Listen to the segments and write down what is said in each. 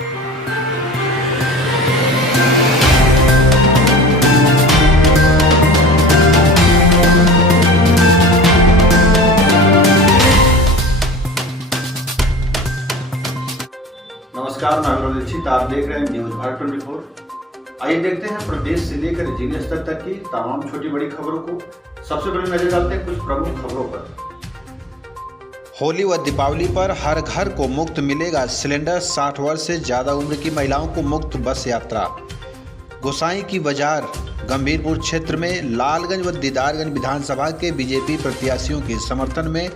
नमस्कार, मैं मनोज दीक्षित। आप देख रहे हैं न्यूज भारत 24। आइए देखते हैं प्रदेश से लेकर जिले स्तर तक की तमाम छोटी बड़ी खबरों को। सबसे पहले नजर डालते हैं कुछ प्रमुख खबरों पर। होली व दीपावली पर हर घर को मुफ्त मिलेगा सिलेंडर। 60 वर्ष से ज्यादा उम्र की महिलाओं को मुफ्त बस यात्रा। गोसाई की बाजार गंभीरपुर क्षेत्र में लालगंज व दीदारगंज विधानसभा के बीजेपी प्रत्याशियों के समर्थन में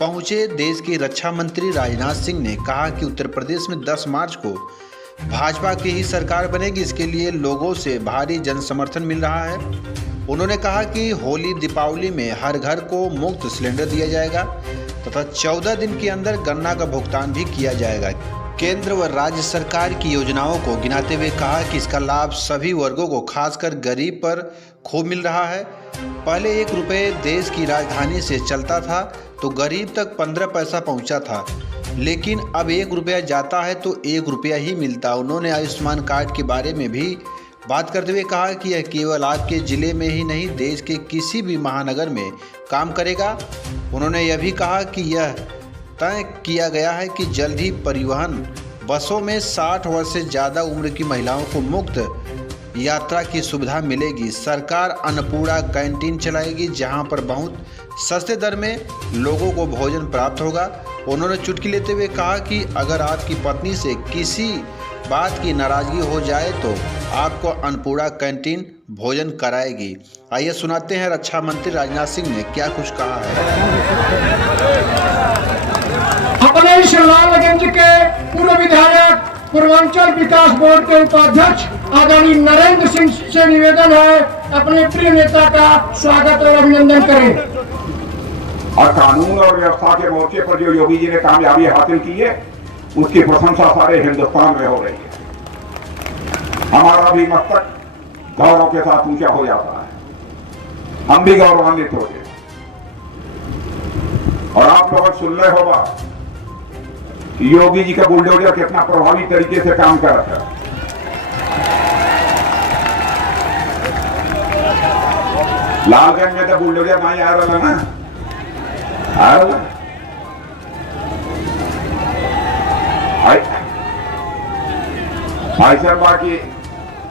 पहुंचे देश के रक्षा मंत्री राजनाथ सिंह ने कहा कि उत्तर प्रदेश में 10 मार्च को भाजपा की ही सरकार बनेगी। इसके लिए लोगों से भारी जन समर्थन मिल रहा है। उन्होंने कहा कि होली दीपावली में हर घर को मुफ्त सिलेंडर दिया जाएगा तथा 14 दिन के अंदर गन्ना का भुगतान भी किया जाएगा। केंद्र व राज्य सरकार की योजनाओं को गिनाते हुए कहा कि इसका लाभ सभी वर्गों को खासकर गरीब पर खूब मिल रहा है। पहले 1 रुपये देश की राजधानी से चलता था तो गरीब तक 15 पैसा पहुंचा था, लेकिन अब 1 रुपया जाता है तो 1 रुपया ही मिलता। उन्होंने आयुष्मान कार्ड के बारे में भी बात करते हुए कहा कि यह केवल आपके ज़िले में ही नहीं, देश के किसी भी महानगर में काम करेगा। उन्होंने यह भी कहा कि यह तय किया गया है कि जल्द ही परिवहन बसों में 60 वर्ष से ज़्यादा उम्र की महिलाओं को मुफ्त यात्रा की सुविधा मिलेगी। सरकार अन्नपूर्णा कैंटीन चलाएगी जहां पर बहुत सस्ते दर में लोगों को भोजन प्राप्त होगा। उन्होंने चुटकी लेते हुए कहा कि अगर आपकी पत्नी से किसी बात की नाराजगी हो जाए तो आपको अन्नपूर्णा कैंटीन भोजन कराएगी। आइए सुनाते हैं रक्षा मंत्री राजनाथ सिंह ने क्या कुछ कहा है। अपने इस लालगंज के पूर्व विधायक, पूर्वांचल विकास बोर्ड के उपाध्यक्ष आदरणीय नरेंद्र सिंह से निवेदन है अपने प्रिय नेता का स्वागत और अभिनंदन करें। और कानून और व्यवस्था के मोर्चे पर जो योगी जी ने कामयाबी हासिल की है उसकी प्रशंसा सारे हिंदुस्तान में हो रही है। हमारा भी मस्तक गौरव के साथ ऊंचा हो जाता है, हम भी गौरवान्वित होते हैं। और आप लोग सुन रहे होगा कि योगी जी का बुलडोजर कितना प्रभावी तरीके से काम कर रहा है। लालगंज में तो बुलडोजर नहीं आ रहा ना, आ रहा ऐसा बाकी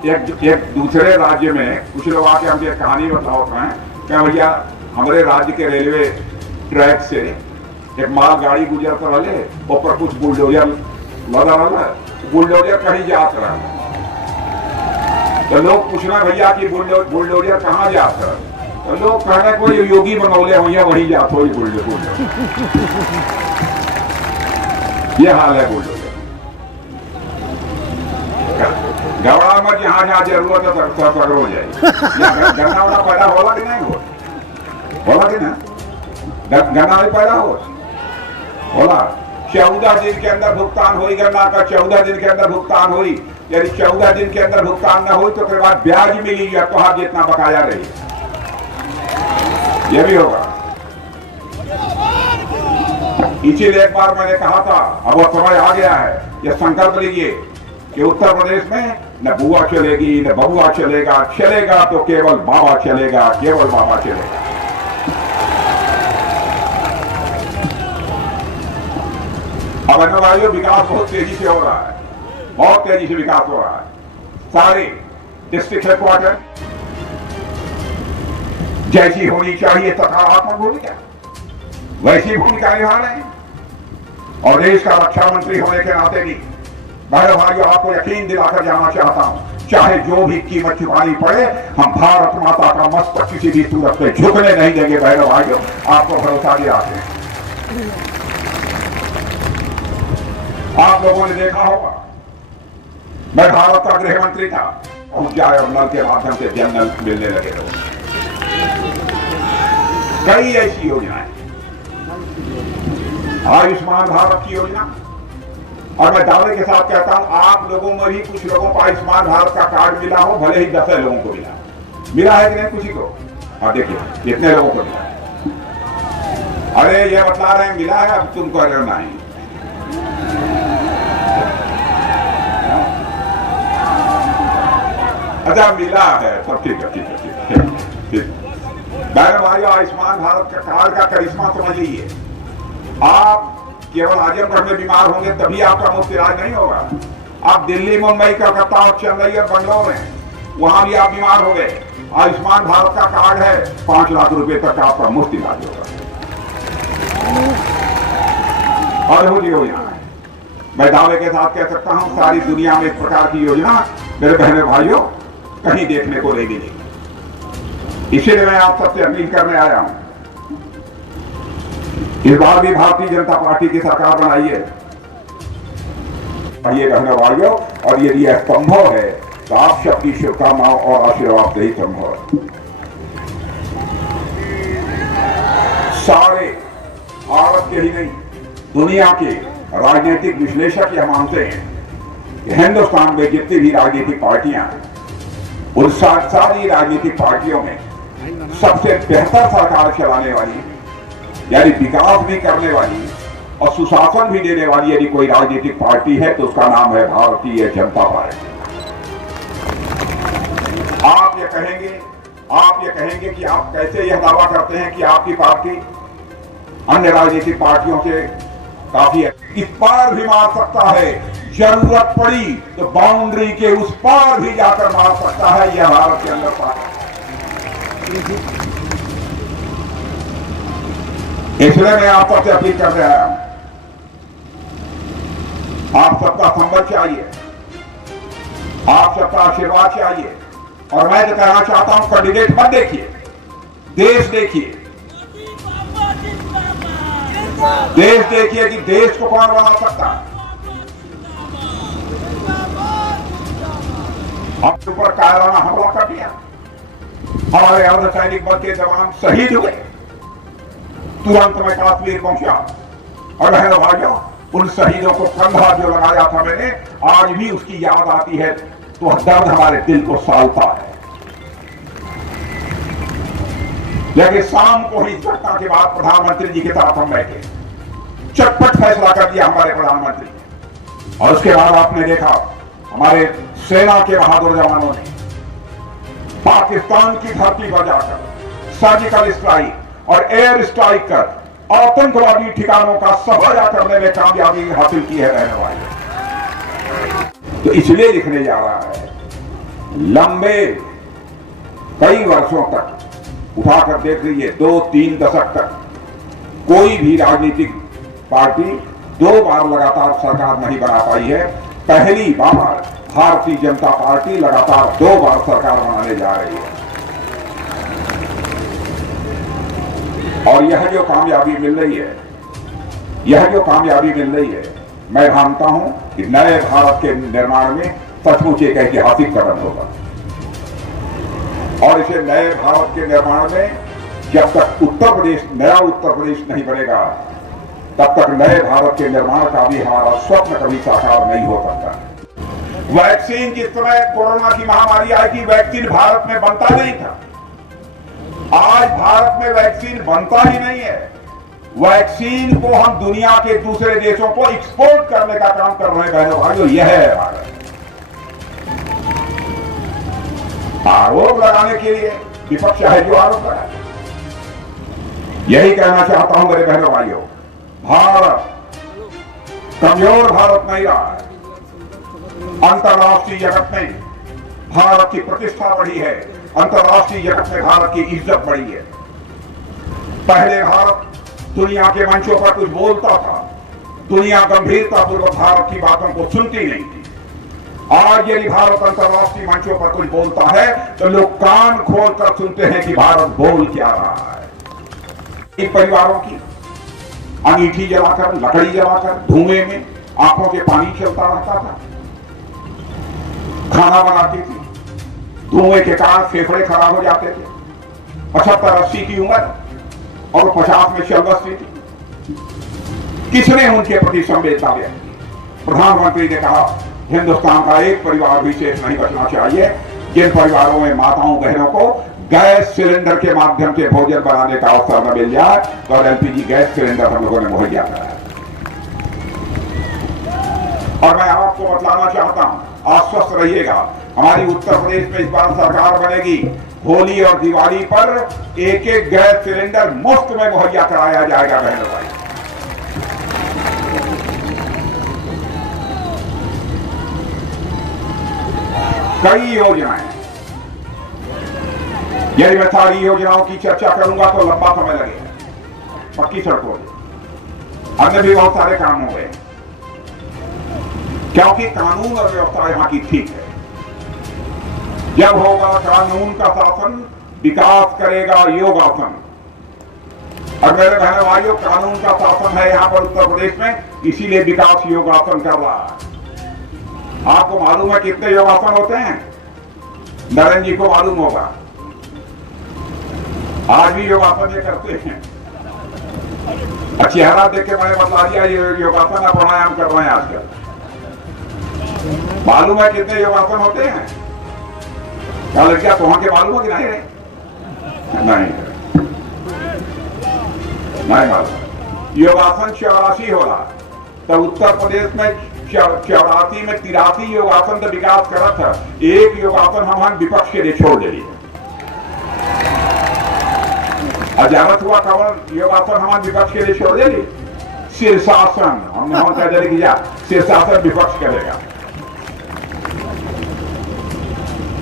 एक दूसरे राज्य में कुछ लोग आके हमसे कहानी बताओ हैं क्या भैया हमारे राज्य के रेलवे ट्रैक से एक माल गाड़ी गुजरता रहे ऊपर कुछ बुलडोजर लगा रहा, बुलडोजर कहीं जात रहा। तो लोग पूछना भैया कि बुलडोजर कहाँ जाता, तो लोग कहना कोई योगी बनौले भैया वही जात हो बुलडोजर। ये हाल है बुलडोजर। गवड़ा में जहाँ जहाँ जरूरत है तक हो जाएगी। गन्ना वाला पैदा होला कि नहीं होला कि ना, गन्ना भी पैदा होला 14 दिन के अंदर भुगतान हुई गन्ना का, 14 दिन के अंदर भुगतान हुई। यदि 14 दिन के अंदर भुगतान न हुई तो फिर बाद ब्याज मिली या तो आप जितना बकाया रही, यह भी होगा। इसीलिए एक बार मैंने कहा था, अब वो समय आ गया है, यह संकल्प लीजिए कि उत्तर प्रदेश में न बुआ चलेगी न बबुआ चलेगा, चलेगा तो केवल बाबा चलेगा, केवल बाबा चलेगा। अब भाइयों विकास बहुत तेजी से हो रहा है, बहुत तेजी से विकास हो रहा है। सारे डिस्ट्रिक्ट हेडक्वार्टर जैसी होनी चाहिए सकारात्मक भूमिका वैसी भूमिका निभा रहे हैं। और देश का रक्षा मंत्री होने के नाते भी भाइयों आपको यकीन दिलाकर जाना चाहता हूं, चाहे जो भी कीमत चुकानी पड़े, हम भारत माता का मस्तक किसी भी सूरत पे झुकने नहीं देंगे। भाइयों आपको भरोसा दिलाते हैं। आप लोगों ने देखा होगा मैं भारत का गृह मंत्री था, ऊर्जा और नल के माध्यम से जल नल मिलने लगे लोग। कई ऐसी योजनाएं, आयुष्मान भारत की योजना, और मैं दावे के साथ कहता हूं आप लोगों में भी कुछ लोगों को आयुष्मान भारत का कार्ड मिला हो, भले ही 10 लोगों को मिला है कि नहीं किसी को। और देखिए कितने लोगों को मिला। अरे ये बता रहे हैं मिला है, अब तुम कह रहे हो नहीं। अच्छा मिला है तो ठीक है, ठीक है, ठीक है, ठीक। बहन भाई, आयुष्मान भारत का कार्ड का करिश्मा समझ लीजिए। आप केवल आजमगढ़ में बीमार होंगे तभी आपका मुफ्त इलाज नहीं होगा। आप दिल्ली, मुंबई, कलकत्ता और चेन्नई और बंगलोर में वहां भी आप बीमार हो गए, आयुष्मान भारत का कार्ड है, 5 लाख रुपए तक आपका मुफ्त इलाज होगा। अद्भुत योजना है। मैं दावे के साथ कह सकता हूं सारी दुनिया में इस प्रकार की योजना मेरे बहनों भाइयों कहीं देखने को नहीं मिलेगी। इसीलिए मैं आप सबसे अपील करने आया हूं, इस बार भी भारतीय जनता पार्टी की सरकार बनाइए बहनों भाइयों, और यदि यह संभव है तो आप सबकी शुभकामनाओं और आशीर्वाद से ही संभव है। सारे भारत के ही नहीं दुनिया के राजनीतिक विश्लेषक यह मानते हैं कि हिंदुस्तान में जितनी भी राजनीतिक पार्टियां हैं उन सारी राजनीतिक पार्टियों में सबसे बेहतर सरकार चलाने वाली, यानी विकास भी करने वाली और सुशासन भी देने वाली यदि कोई राजनीतिक पार्टी है तो उसका नाम है भारतीय जनता पार्टी। आप ये कहेंगे कि आप कैसे यह दावा करते हैं कि आपकी पार्टी अन्य राजनीतिक पार्टियों से काफी है। इस पार भी मार सकता है, जरूरत पड़ी तो बाउंड्री के उस पार भी जाकर मार सकता है यह भारत के अंदर पार्टी। इसलिए मैं आप सबसे अपील कर रहा हूं, आप सबका संबल चाहिए, आप सबका आशीर्वाद चाहिए। और मैं तो कहना चाहता हूं कैंडिडेट मत देखिए, देश देखिए, देश देखिए कि देश को कौन बना सकता है। आपके ऊपर कायराना हमला कर दिया, हमारे अर्धसैनिक बल के जवान शहीद हुए, तुरंत मैं कश्मीर पहुंचा और बहनों भाइयों उन शहीदों को कंधा जो लगाया था मैंने, आज भी उसकी याद आती है तो दर्द हमारे दिल को सालता है। लेकिन शाम को ही घटना के बाद प्रधानमंत्री जी के साथ हम बैठे, चटपट फैसला कर दिया हमारे प्रधानमंत्री ने, और उसके बाद आपने देखा हमारे सेना के बहादुर जवानों ने पाकिस्तान की धरती पर जाकर सर्जिकल स्ट्राइक और एयर स्ट्राइक कर आतंकवादी ठिकानों का सफाया करने में कामयाबी हासिल की है। रहने वाले तो इसलिए लिखने जा रहा है, लंबे कई वर्षों तक उठाकर देख लीजिए, 2-3 दशक तक कोई भी राजनीतिक पार्टी 2 बार लगातार सरकार नहीं बना पाई है। पहली बार भारतीय जनता पार्टी लगातार 2 बार सरकार बनाने जा रही है। और यह जो कामयाबी मिल रही है, मैं मानता हूं कि नए भारत के निर्माण में सचमुच एक ऐतिहासिक कदम होगा। और इसे नए भारत के निर्माण में जब तक नया उत्तर प्रदेश नहीं बनेगा, तब तक नए भारत के निर्माण का भी हमारा स्वप्न कभी साकार नहीं हो सकता। वैक्सीन जिस समय कोरोना की महामारी आई थी, वैक्सीन भारत में बनता नहीं था। आज भारत में वैक्सीन बनता ही नहीं है। वैक्सीन को हम दुनिया के दूसरे देशों को एक्सपोर्ट करने का काम कर रहे हैं बहनों भाइयों, यह है भारत। आरोप लगाने के लिए विपक्ष है जो आरोप लगाए, यही कहना चाहता हूं मेरे बहनों भाइयों, भारत कमजोर भारत नहीं रहा है। अंतर्राष्ट्रीय जगत में भारत की प्रतिष्ठा बढ़ी है, अंतर्राष्ट्रीय जगत में भारत की इज्जत बढ़ी है। पहले भारत दुनिया के मंचों पर कुछ बोलता था, दुनिया गंभीरतापूर्वक भारत की बातों को सुनती नहीं थी। आज यदि भारत अंतर्राष्ट्रीय मंचों पर कुछ बोलता है तो लोग कान खोलकर सुनते हैं कि भारत बोल क्या रहा है। इन परिवारों की अंगीठी जलाकर, लकड़ी जलाकर, धुएं में आंखों के पानी चलता रहता था, खाना बनाती थी, धुएं के कारण फेफड़े खराब हो जाते थे। 75-80 की उम्र और 50 में चल बसती थी। किसने उनके प्रति संवेदना व्यक्त की? प्रधानमंत्री ने कहा हिंदुस्तान का एक परिवार भी शेष नहीं बचना चाहिए जिन परिवारों में माताओं बहनों को गैस सिलेंडर के माध्यम से भोजन बनाने का अवसर न मिल जाए, तो एलपीजी गैस सिलेंडर हम लोगों ने मुहैया कराया। और मैं आपको आपको बतलाना चाहता हूं, आश्वस्त रहिएगा। हमारी उत्तर प्रदेश में इस बार सरकार बनेगी, होली और दिवाली पर एक एक गैस सिलेंडर मुफ्त में मुहैया कराया जाएगा बहनों भाई। कई योजनाएं, यदि मैं सारी योजनाओं की चर्चा करूंगा तो लंबा समय लगेगा। पक्की सड़कों, अन्य भी बहुत सारे काम हो गए, क्योंकि कानून और व्यवस्था यहां की ठीक है। जब होगा कानून का शासन, विकास करेगा योगासन। और मेरे बहनों भाइयों, कानून का शासन है यहां पर उत्तर प्रदेश में, इसीलिए विकास योगासन कर रहा है। आपको मालूम है कितने योगासन होते हैं? नरेंद्र जी को मालूम होगा। आज भी योगासन ये करते हैं। चेहरा देख के मैंने बता दिया ये योगासन और प्राणायाम कर रहे हैं आजकल। मालूम है कितने योगासन होते हैं? क्या लड़कियां तो वहां के मालूम है कि नहीं? नहीं मालूम। योगासन 84 हो रहा, तो उत्तर प्रदेश में 84 में 83 योगासन का विकास करा था। एक योगासन हम विपक्ष के लिए छोड़ दे रही है। अजामत हुआ खबर, योगासन हम विपक्ष के लिए छोड़ दे रही। शीर्षासन हमने कह दे किया, शीर्षासन विपक्ष करेगा।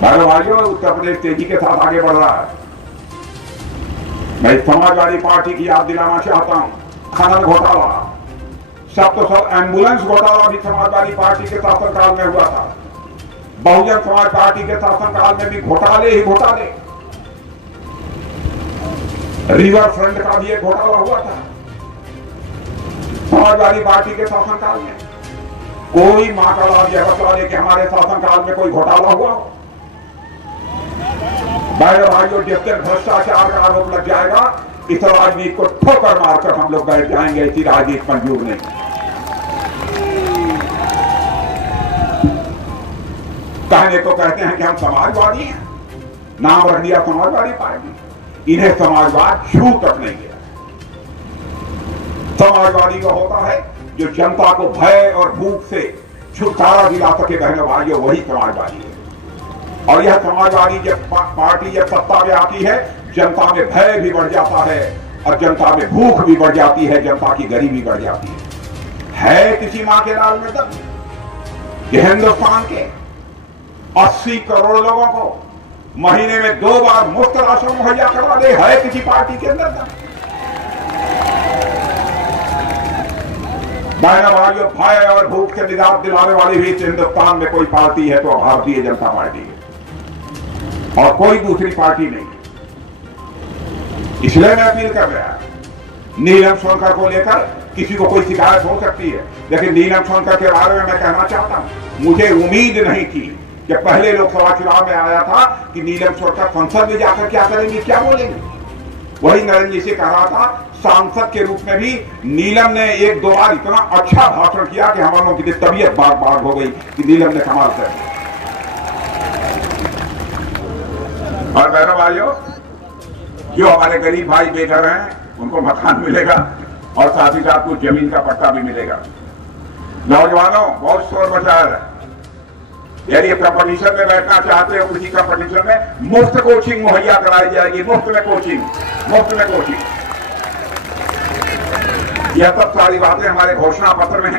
भाइयों, उत्तर प्रदेश तेजी के साथ आगे बढ़ रहा है। मैं समाजवादी पार्टी की याद दिलाना चाहता हूं। खनन घोटाला, सब तो सब एम्बुलेंस घोटाला भी समाजवादी पार्टी के शासनकाल में हुआ था। बहुजन समाज पार्टी के शासनकाल में भी घोटाले ही घोटाले। रिवर फ्रंट का भी एक घोटाला हुआ था समाजवादी पार्टी के शासनकाल में। कोई मां का लाभ यह बतला दे कि हमारे शासनकाल में कोई घोटाला हुआ हो? भाइयों, जब तक भ्रष्टाचार का आरोप लग जाएगा, इस राजनीति को ठोकर मारकर हम लोग बैठ जाएंगे। इसी राजनीति मंजूर नहीं। कहने को कहते हैं कि हम समाजवादी हैं, नाम रख दिया समाजवादी पार्टी। इन्हें समाजवाद छू तक नहीं गया। समाजवादी वो होता है जो जनता को भय और भूख से छुटकारा दिला सके। बहनों भाइयों, वही समाजवादी है। और यह समाजवादी पार्टी जब सत्ता में आती है, जनता में भय भी बढ़ जाता है और जनता में भूख भी बढ़ जाती है, जनता की गरीबी बढ़ जाती है किसी मां के लाल में तब कि हिंदुस्तान के 80 करोड़ लोगों को महीने में 2 बार मुफ्त राशन मुहैया करवा दे, है किसी पार्टी के अंदर तक? भाइयों, भय और भूख से निजात दिलाने वाली भी हिंदुस्तान में कोई पार्टी है तो भारतीय जनता पार्टी है, और कोई दूसरी पार्टी नहीं। इसलिए मैं अपील कर रहा हूं, नीलम सोनकर को लेकर किसी को कोई शिकायत हो सकती है, लेकिन नीलम सोनकर के बारे में मैं कहना चाहता हूं, मुझे उम्मीद नहीं थी कि पहले लोकसभा चुनाव में आया था कि नीलम सोनकर संसद में जाकर क्या करेंगे, क्या बोलेंगे। वही नरेंद्र जी से कह रहा था, सांसद के रूप में भी नीलम ने 1-2 बार इतना अच्छा भाषण किया कि हम लोगों की तबीयत बाग हो गई कि नीलम ने कमाल कर दिया। और बहनों भाइयों, जो हमारे गरीब भाई बेघर हैं उनको मकान मिलेगा और साथ ही साथ कुछ जमीन का पट्टा भी मिलेगा। नौजवानों, बहुत शोर मचा है। यदि कंपटीशन में बैठना चाहते हो, किसी कंपटीशन में मुफ्त कोचिंग मुहैया कराई जाएगी। मुफ्त में कोचिंग। यह सब सारी बातें हमारे घोषणा पत्र में हैं।